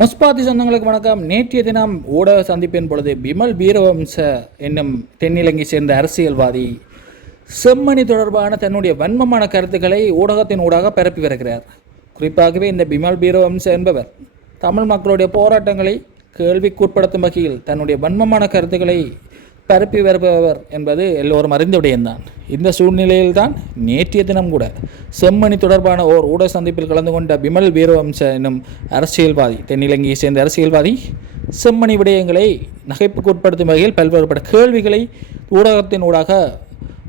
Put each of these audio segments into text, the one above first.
முஸ்பாத்தி சொந்தங்களுக்கு வணக்கம். நேற்றைய தினம் ஊடக சந்திப்பின் பொழுது பிமல் வீரவம்ச என்னும் தென்னிலங்கை சேர்ந்த அரசியல்வாதி செம்மணி தொடர்பான தன்னுடைய வன்மமான கருத்துக்களை ஊடகத்தின் ஊடாக பரப்பி வருகிறார். குறிப்பாகவே இந்த பிமல் வீரவம்ச என்பவர் தமிழ் மக்களுடைய போராட்டங்களை கேள்விக்குட்படுத்தும் வகையில் தன்னுடைய வன்மமான கருத்துக்களை பரப்பி வருபவர் என்பது எல்லோரும் அறிந்த விடயம்தான். இந்த சூழ்நிலையில்தான் நேற்றைய தினம் கூட செம்மணி தொடர்பான ஓர் ஊடக சந்திப்பில் கலந்து கொண்ட பிமல் வீரவம்ச என்னும் அரசியல்வாதி தென்னிலங்கையை சேர்ந்த அரசியல்வாதி செம்மணி விடயங்களை நகைப்புக்கு உட்படுத்தும் வகையில் பல்வேறுபட்ட கேள்விகளை ஊடகத்தின் ஊடாக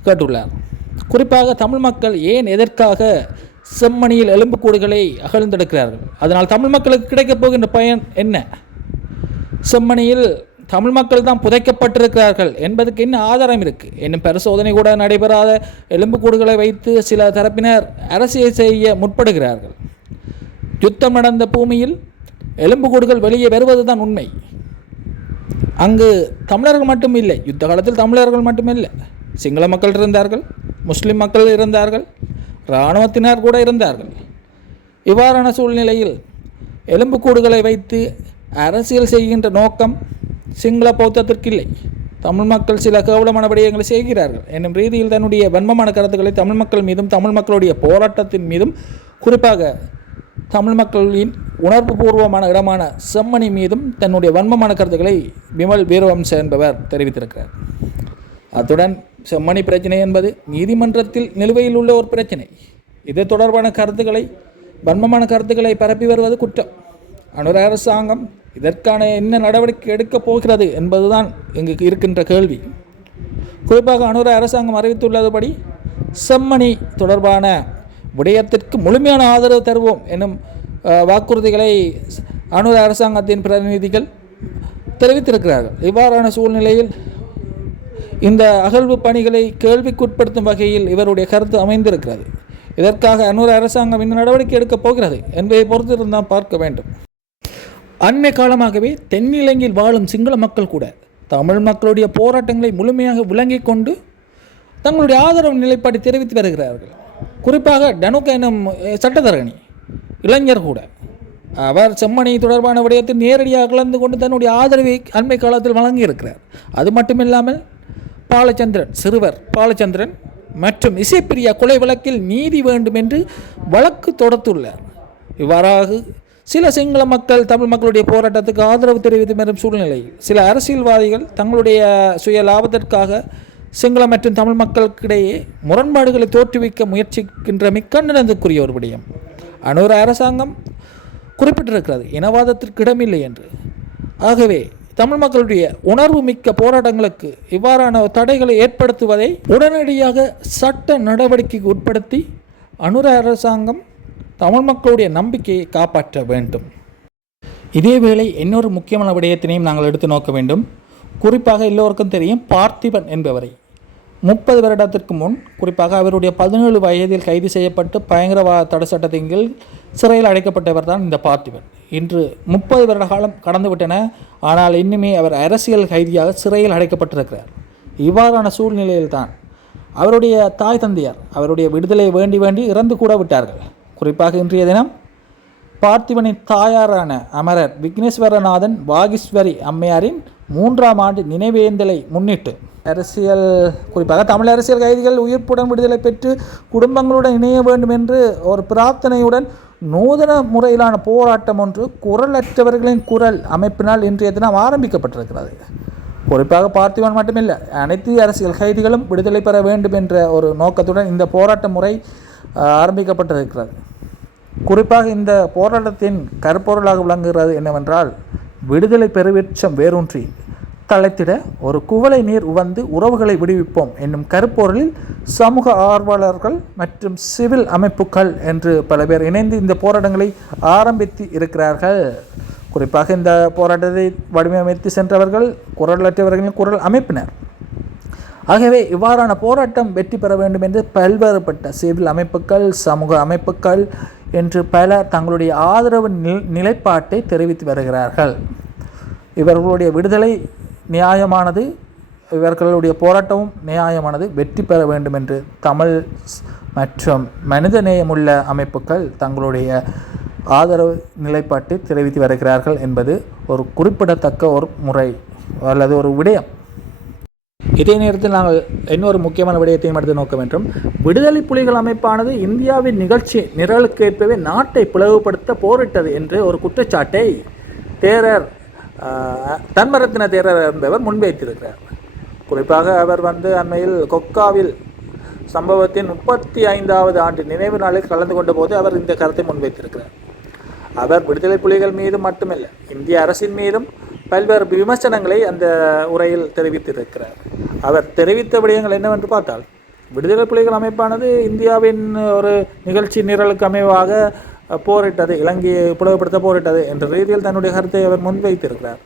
கேட்டுள்ளார். குறிப்பாக தமிழ் மக்கள் ஏன் எதற்காக செம்மணியில் எலும்புக்கூடுகளை அகழ்ந்தெடுக்கிறார்கள்? அதனால் தமிழ் மக்களுக்கு கிடைக்கப் போகின்ற பயன் என்ன? செம்மணியில் தமிழ் மக்கள் தான் புதைக்கப்பட்டிருக்கிறார்கள் என்பதற்கு என்ன ஆதாரம் இருக்குது இன்னும் பரிசோதனை கூட நடைபெறாத எலும்புக்கூடுகளை வைத்து சில தரப்பினர் அரசியல் செய்ய முற்படுகிறார்கள். யுத்தம் நடந்த பூமியில் எலும்புக்கூடுகள் வெளியே வருவது தான் உண்மை. அங்கு தமிழர்கள் மட்டும் இல்லை யுத்த காலத்தில் தமிழர்கள் மட்டும் இல்லை சிங்கள மக்கள் இருந்தார்கள் முஸ்லிம் மக்கள் இருந்தார்கள் இராணுவத்தினர் கூட இருந்தார்கள். இவ்வாறான சூழ்நிலையில் எலும்புக்கூடுகளை வைத்து அரசியல் செய்கின்ற நோக்கம் சிங்கள பௌத்தத்திற்கு இல்லை தமிழ் மக்கள் சில கேவலமான விடயங்களை செய்கிறார்கள். என்னும் ரீதியில் தன்னுடைய வன்மமான கருத்துக்களை தமிழ் மக்கள் மீதும் தமிழ் மக்களுடைய போராட்டத்தின் மீதும் குறிப்பாக தமிழ் மக்களின் உணர்வுபூர்வமான இடமான செம்மணி மீதும் தன்னுடைய வன்மமான கருத்துக்களை விமல் வீரவம்ச என்பவர் தெரிவித்திருக்கிறார். அத்துடன் செம்மணி பிரச்சனை என்பது நீதிமன்றத்தில் நிலுவையில் உள்ள ஒரு பிரச்சனை. இது தொடர்பான கருத்துக்களை வன்மமான கருத்துக்களை பரப்பி வருவது குற்றம். அனுர அரசாங்கம் இதற்கான என்ன நடவடிக்கை எடுக்கப் போகிறது என்பதுதான் எங்களுக்கு இருக்கின்ற கேள்வி. குறிப்பாக அனுர அரசாங்கம் அறிவித்துள்ளதுபடி செம்மணி தொடர்பான விடயத்திற்கு முழுமையான ஆதரவு தருவோம் எனும் வாக்குறுதிகளை அனுர அரசாங்கத்தின் பிரதிநிதிகள் தெரிவித்திருக்கிறார்கள். இவ்வாறான சூழ்நிலையில் இந்த அகழ்வு பணிகளை கேள்விக்குட்படுத்தும் வகையில் இவருடைய கருத்து அமைந்திருக்கிறது. இதற்காக அன்னூர் அரசாங்கம் இந்த நடவடிக்கை எடுக்கப் போகிறது என்பதை பொறுத்திருந்தான் பார்க்க வேண்டும். அண்மை காலமாகவே தென்னிலங்கையில் வாழும் சிங்கள மக்கள் கூட தமிழ் மக்களுடைய போராட்டங்களை முழுமையாக விளங்கிக் கொண்டு தங்களுடைய ஆதரவு நிலைப்பாடு தெரிவித்து வருகிறார்கள். குறிப்பாக டனுக் எனும் சட்டத்தரணி இளைஞர் கூட. அவர் செம்மணி தொடர்பான விடயத்தில் நேரடியாக கலந்து கொண்டு தன்னுடைய ஆதரவை அண்மை காலத்தில் வழங்கியிருக்கிறார். அது மட்டுமில்லாமல் பாலச்சந்திரன் சிறுவர் பாலச்சந்திரன் மற்றும் இசைப்பிரியா கொலை வழக்கில் நீதி வேண்டும் என்று வழக்கு தொடுத்துள்ளார். இவ்வாறாக சில சிங்கள மக்கள் தமிழ் மக்களுடைய போராட்டத்துக்கு ஆதரவு தெரிவித்து வரும் சூழ்நிலையில் சில அரசியல்வாதிகள் தங்களுடைய சுய லாபத்திற்காக சிங்கள மற்றும் தமிழ் மக்களுக்கிடையே முரண்பாடுகளை தோற்றுவிக்க முயற்சிக்கின்ற மிக்கண்டனத்துக்குரிய ஒரு விடயம். அனுர அரசாங்கம் குறிப்பிட்டிருக்கிறது இனவாதத்திற்கு இடமில்லை என்று. ஆகவே தமிழ் மக்களுடைய உணர்வு மிக்க போராட்டங்களுக்கு இவ்வாறான தடைகளை ஏற்படுத்துவதை உடனடியாக சட்ட நடவடிக்கைக்கு உட்படுத்தி அனுர அரசாங்கம் தமிழ் மக்களுடைய நம்பிக்கையை காப்பாற்ற வேண்டும். இதேவேளை இன்னொரு முக்கியமான விடயத்தினையும் நாங்கள் எடுத்து நோக்க வேண்டும். குறிப்பாக எல்லோருக்கும் தெரியும் பார்த்திபன் என்பவரை. முப்பது வருடத்திற்கு முன் குறிப்பாக அவருடைய பதினேழு வயதில் கைது செய்யப்பட்டு பயங்கரவாத தடை சட்டத்தின் கீழ் சிறையில் அடைக்கப்பட்டவர் தான் இந்த பார்த்திபன். இன்று முப்பது வருட காலம் கடந்துவிட்டன. ஆனால் இன்னுமே அவர் அரசியல் கைதியாக சிறையில் அடைக்கப்பட்டிருக்கிறார். இவ்வாறான சூழ்நிலையில்தான் அவருடைய தாய் தந்தையார் அவருடைய விடுதலை வேண்டி வேண்டி இறந்து கூட விட்டார்கள். குறிப்பாக இன்றைய தினம் பார்த்திபனின் தாயாரான அமரர் விக்னேஸ்வரநாதன் வாகீஸ்வரி அம்மையாரின் மூன்றாம் ஆண்டு நினைவேந்தலை முன்னிட்டு அரசியல் குறிப்பாக தமிழ் அரசியல் கைதிகள் உயிர்ப்புடன் விடுதலை பெற்று குடும்பங்களுடன் இணைய வேண்டும் என்று ஒரு பிரார்த்தனையுடன் நூதன முறையிலான போராட்டம் ஒன்று குரலற்றவர்களின் குரல் அமைப்பினால் இன்றைய தினம் ஆரம்பிக்கப்பட்டிருக்கிறது. குறிப்பாக பார்த்திபன் மட்டுமில்லை அனைத்து அரசியல் கைதிகளும் விடுதலை பெற வேண்டும் என்ற ஒரு நோக்கத்துடன் இந்த போராட்ட முறை ஆரம்பிக்கப்பட்டிருக்கிறது. குறிப்பாக இந்த போராட்டத்தின் கருப்பொருளாக விளங்குகிறது என்னவென்றால் விடுதலை பெருவெச்சம் வேரூன்றி தலைத்திட ஒரு குவளை நீர் உவந்து உறவுகளை விடுவிப்போம் என்னும் கருப்பொருளில் சமூக ஆர்வலர்கள் மற்றும் சிவில் அமைப்புகள் என்று பல பேர் இணைந்து இந்த போராட்டங்களை ஆரம்பித்து இருக்கிறார்கள். குறிப்பாக இந்த போராட்டத்தை வடிவமைத்து சென்றவர்கள் குரலற்றவர்களின் குரல் அமைப்பினர். ஆகவே இவ்வாறான போராட்டம் வெற்றி பெற வேண்டும் என்று பல்வேறுபட்ட சிவில் அமைப்புகள் சமூக அமைப்புகள் என்று பல தங்களுடைய ஆதரவு நில் நிலைப்பாட்டை தெரிவித்து வருகிறார்கள். இவர்களுடைய விடுதலை நியாயமானது இவர்களுடைய போராட்டமும் நியாயமானது வெற்றி பெற வேண்டும் என்று தமிழ் மற்றும் மற்றும் மனிதநேயமுள்ள அமைப்புகள் தங்களுடைய ஆதரவு நிலைப்பாட்டை தெரிவித்து வருகிறார்கள் என்பது ஒரு குறிப்பிடத்தக்க ஒரு முறை அல்லது ஒரு விடயம். இதே நேரத்தில் நாங்கள் இன்னொரு முக்கியமான விடயத்தையும் எடுத்து நோக்க வேண்டும். விடுதலை புலிகள் அமைப்பானது இந்தியாவின் நிகழ்ச்சி நிரலுக்கேற்பவே நாட்டை பிளவுபடுத்த போரிட்டது என்று ஒரு குற்றச்சாட்டை தேரர் தன்மரத்தின தேரர் என்பவர் முன்வைத்திருக்கிறார். குறிப்பாக அவர் வந்து அண்மையில் கொக்காவில் சம்பவத்தின் முப்பத்தி ஐந்தாவது ஆண்டு நினைவு நாளில் கலந்து கொண்ட போது அவர் இந்த கருத்தை முன்வைத்திருக்கிறார். அவர் விடுதலை புலிகள் மீது மட்டுமல்ல இந்திய அரசின் மீதும் பல்வேறு விமர்சனங்களை அந்த உரையில் தெரிவித்திருக்கிறார். அவர் தெரிவித்த விடயங்கள் என்னவென்று பார்த்தால் விடுதலை புலிகள் அமைப்பானது இந்தியாவின் ஒரு நிகழ்ச்சி நிரலுக்கு அமைவாக போரிட்டது இலங்கையை பிளவுபடுத்த போரிட்டது என்ற ரீதியில் தன்னுடைய கருத்தை அவர் முன்வைத்திருக்கிறார்.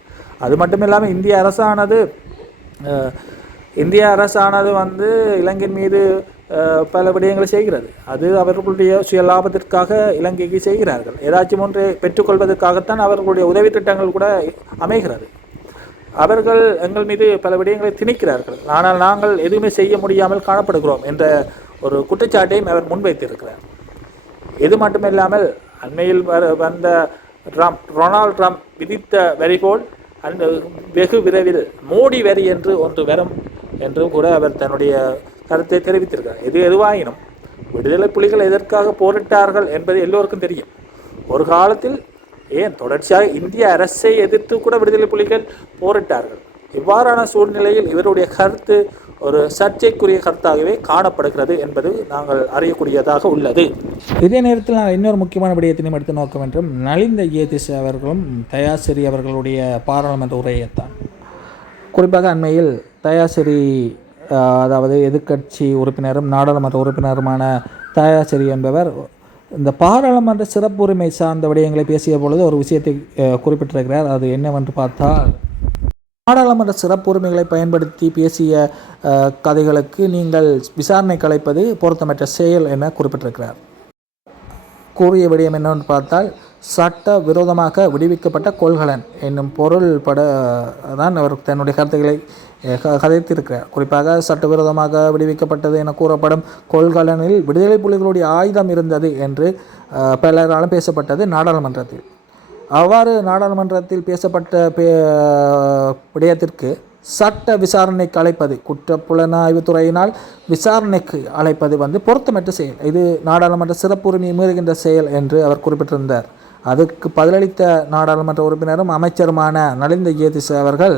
அது மட்டும் இல்லாமல் இந்திய அரசானது இந்திய அரசானது வந்து இலங்கையின் மீது பல விடயங்களை செய்கிறது. அது அவர்களுடைய சுய லாபத்திற்காக இலங்கைக்கு செய்கிறார்கள். ஏதாச்சும் ஒன்றை பெற்றுக்கொள்வதற்காகத்தான் அவர்களுடைய உதவி திட்டங்கள் கூட அமைகிறது. அவர்கள் எங்கள் மீது பல விடயங்களை திணிக்கிறார்கள். ஆனால் நாங்கள் எதுவுமே செய்ய முடியாமல் காணப்படுகிறோம் என்ற ஒரு குற்றச்சாட்டையும் அவர் முன்வைத்திருக்கிறார். இது மட்டுமில்லாமல் அண்மையில் வர- வந்த ட்ரம்ப் ரொனால்ட் ட்ரம்ப் விதித்த வரி போல் அந்த வெகு விரைவில் மோடி வரி என்று ஒன்று வரும் என்றும் கூட அவர் தன்னுடைய கருத்தை தெரிவித்திருக்கிறார். எது எதுவாயினும் விடுதலை புலிகள் எதற்காக போரிட்டார்கள் என்பது எல்லோருக்கும் தெரியும். ஒரு காலத்தில் ஏன் தொடர்ச்சியாக இந்திய அரசை எதிர்த்து கூட விடுதலை புலிகள் போரிட்டார்கள். இவ்வாறான சூழ்நிலையில் இவருடைய கருத்து ஒரு சர்ச்சைக்குரிய கருத்தாகவே காணப்படுகிறது என்பது நாங்கள் அறியக்கூடியதாக உள்ளது. இதே நேரத்தில் நாங்கள் இன்னொரு முக்கியமான விடயத்தினையும் எடுத்து நோக்க வேண்டும் நலிந்த ஏதிஸ் அவர்களும் தயாசிரி அவர்களுடைய பாராளுமன்ற உரையைத்தான். குறிப்பாக அண்மையில் தயாசிரி அதாவது எதிர்க்கட்சி உறுப்பினரும் நாடாளுமன்ற உறுப்பினருமான தயாசிரி என்பவர் இந்த பாராளுமன்ற சிறப்புரிமை சார்ந்த விடயங்களை பேசிய பொழுது ஒரு விஷயத்தை குறிப்பிட்டிருக்கிறார். அது என்னவென்று பார்த்தால் நாடாளுமன்ற சிறப்புரிமைகளை பயன்படுத்தி பேசிய கதைகளுக்கு நீங்கள் விசாரணை கலைப்பது பொருத்தமற்ற செயல் என குறிப்பிட்டிருக்கிறார். கூறிய விடயம் என்னவென்று பார்த்தால் சட்ட விரோதமாக விடுவிக்கப்பட்ட கொள்கலன் என்னும் பொருள் பட தான் அவர் தன்னுடைய கருத்துக்களை கதைத்திருக்கிறார். குறிப்பாக சட்டவிரோதமாக விடுவிக்கப்பட்டது என கூறப்படும் கொள்கலனில் விடுதலை புலிகளுடைய ஆயுதம் இருந்தது என்று பலராலும் பேசப்பட்டது நாடாளுமன்றத்தில். அவ்வாறு நாடாளுமன்றத்தில் பேசப்பட்ட பே விடயத்திற்கு சட்ட விசாரணைக்கு அழைப்பது குற்ற புலனாய்வுத் துறையினால் விசாரணைக்கு அழைப்பது வந்து பொருத்தமற்ற செயல். இது நாடாளுமன்ற சிறப்புரிமை மீறுகின்ற செயல் என்று அவர் குறிப்பிட்டிருந்தார். அதற்கு பதிலளித்த நாடாளுமன்ற உறுப்பினரும் அமைச்சருமான நலிந்த ஏதிஸ் அவர்கள்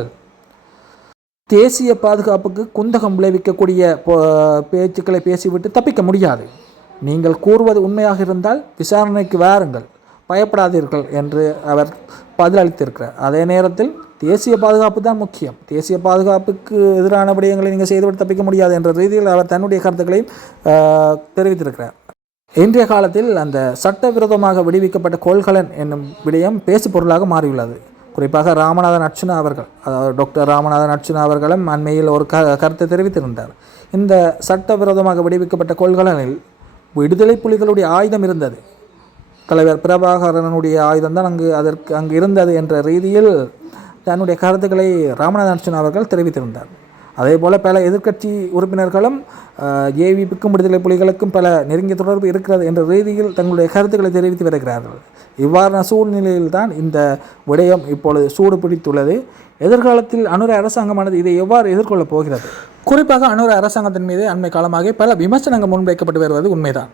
தேசிய பாதுகாப்புக்கு குந்தகம் விளைவிக்கக்கூடிய பேச்சுக்களை பேசிவிட்டு தப்பிக்க முடியாது. நீங்கள் கூறுவது உண்மையாக இருந்தால் விசாரணைக்கு வாருங்கள். பயப்படாதீர்கள் என்று அவர் பதிலளித்திருக்கிறார். அதே நேரத்தில் தேசிய பாதுகாப்பு தான் முக்கியம். தேசிய பாதுகாப்புக்கு எதிரான விடயங்களை நீங்கள் செய்துவிட்டு தப்பிக்க முடியாது என்ற ரீதியில் அவர் தன்னுடைய கருத்துக்களையும் தெரிவித்திருக்கிறார். இன்றைய காலத்தில் அந்த சட்டவிரோதமாக விடுவிக்கப்பட்ட கோள்கலன் என்னும் விடயம் பேசு பொருளாக மாறியுள்ளது. குறிப்பாக ராமநாதன் அர்ச்சுனா அவர்கள் அதாவது டாக்டர் ராமநாதன் அர்ச்சுனா அவர்களும் அண்மையில் ஒரு க கருத்தை தெரிவித்திருந்தார். இந்த சட்டவிரோதமாக விடுவிக்கப்பட்ட கொள்கலனில் விடுதலை புலிகளுடைய ஆயுதம் இருந்தது. தலைவர் பிரபாகரனுடைய ஆயுதம் தான் அங்கு அதற்கு அங்கு இருந்தது என்ற ரீதியில் தன்னுடைய கருத்துக்களை ராமநாதன் அர்ச்சுனா அவர்கள் தெரிவித்திருந்தார். அதே போல் பல எதிர்க்கட்சி உறுப்பினர்களும் ஏவிபிக்கும் விடுதலை புலிகளுக்கும் பல நெருங்கிய தொடர்பு இருக்கிறது என்ற ரீதியில் தங்களுடைய கருத்துக்களை தெரிவித்து வருகிறார்கள். இவ்வாறான சூழ்நிலையில்தான் இந்த விடயம் இப்பொழுது சூடு பிடித்துள்ளது. எதிர்காலத்தில் அனுர அரசாங்கமானது இதை எவ்வாறு எதிர்கொள்ளப் போகிறது? குறிப்பாக அனுர அரசாங்கத்தின் மீது அண்மை காலமாக பல விமர்சனங்கள் முன்வைக்கப்பட்டு வருவது உண்மைதான்.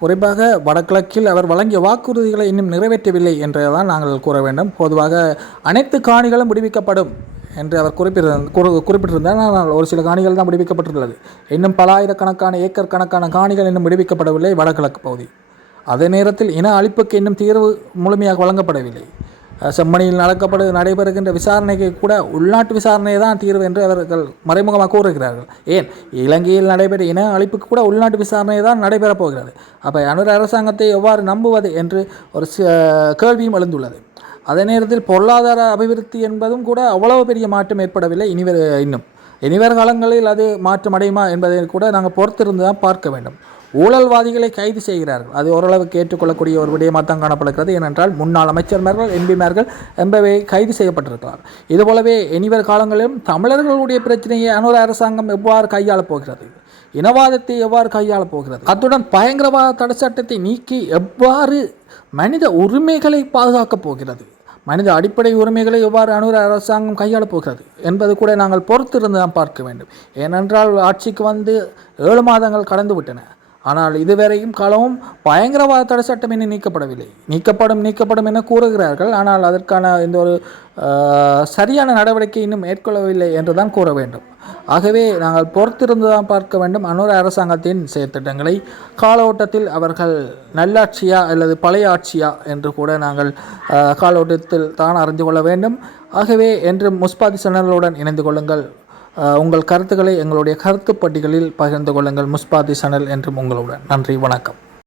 குறிப்பாக வடகிழக்கில் அவர் வழங்கிய வாக்குறுதிகளை இன்னும் நிறைவேற்றவில்லை என்றுதான் நாங்கள் கூற வேண்டும். பொதுவாக அனைத்து காணிகளும் விடுவிக்கப்படும். என்று அவர் குறிப்பிட்டிருந்த குறிப்பிட்டிருந்தார். ஆனால் ஒரு சில காணிகள் தான் விடுவிக்கப்பட்டுள்ளது இன்னும் பல ஆயிரக்கணக்கான ஏக்கர் கணக்கான காணிகள் இன்னும் விடுவிக்கப்படவில்லை வடகிழக்கு பகுதி. அதே நேரத்தில் இன அழிப்புக்கு இன்னும் தீர்வு முழுமையாக வழங்கப்படவில்லை. செம்மணியில் நடக்கப்படு நடைபெறுகின்ற விசாரணைக்கு கூட உள்நாட்டு விசாரணை தான் தீர்வு என்று அவர்கள் மறைமுகமாக கூறுகிறார்கள். ஏன்? இலங்கையில் நடைபெற இன அழிப்புக்கு கூட உள்நாட்டு விசாரணை தான் நடைபெறப் போகிறது. அப்போ அனுர அரசாங்கத்தை எவ்வாறு நம்புவது என்று ஒரு ச- கேள்வியும் எழுந்துள்ளது. அதே நேரத்தில் பொருளாதார அபிவிருத்தி என்பதும் கூட அவ்வளவு பெரிய மாற்றம் ஏற்படவில்லை. இனிவர் இன்னும். இனிவர் காலங்களில் அது மாற்றம் அடையுமா என்பதை கூட நாங்கள் பொறுத்திருந்து தான் பார்க்க வேண்டும். ஊழல்வாதிகளை கைது செய்கிறார்கள். அது ஓரளவுக்கு ஏற்றுக்கொள்ளக்கூடிய ஒரு விடயமாக தான் காணப்படுகிறது. ஏனென்றால் முன்னாள் அமைச்சர்மார்கள் எம்பிமார்கள் என்பவை கைது செய்யப்பட்டிருக்கிறார் இதுபோலவே இனிவர் காலங்களிலும் தமிழர்களுடைய பிரச்சனையை அனுர அரசாங்கம் எவ்வாறு கையாளப் போகிறது? இனவாதத்தை எவ்வாறு கையாளப் போகிறது? அத்துடன் பயங்கரவாத தடை சட்டத்தை நீக்கி எவ்வாறு மனித உரிமைகளை பாதுகாக்கப் போகிறது? மனித அடிப்படை உரிமைகளை எவ்வாறு அனுர அரசாங்கம் கையாளப் போகிறது என்பது கூட நாங்கள் பொறுத்திருந்து தான் பார்க்க வேண்டும். ஏனென்றால் ஆட்சிக்கு வந்து ஏழு மாதங்கள் கடந்து விட்டன ஆனால் இதுவரையும் காலமும் பயங்கரவாத தடை சட்டம் இன்னும் நீக்கப்படவில்லை. நீக்கப்படும் நீக்கப்படும் என கூறுகிறார்கள். ஆனால் அதற்கான இந்த ஒரு சரியான நடவடிக்கை இன்னும் மேற்கொள்ளவில்லை என்று தான் கூற வேண்டும். ஆகவே நாங்கள் பொறுத்திருந்து தான் பார்க்க வேண்டும். அனுர அரசாங்கத்தின் செயற்திட்டங்களை காலோட்டத்தில் அவர்கள் நல்லாட்சியா அல்லது பழைய ஆட்சியா என்று கூட நாங்கள் காலோட்டத்தில் தான் அறிந்து கொள்ள வேண்டும். ஆகவே என்று முஸ்பாதி சேனலுடன் இணைந்து கொள்ளுங்கள். உங்கள் கருத்துக்களை எங்களுடைய கருத்து பட்டிகளில் பகிர்ந்து கொள்ளுங்கள் முஸ்பாதி சனல் என்றும் உங்களுடன். நன்றி வணக்கம்.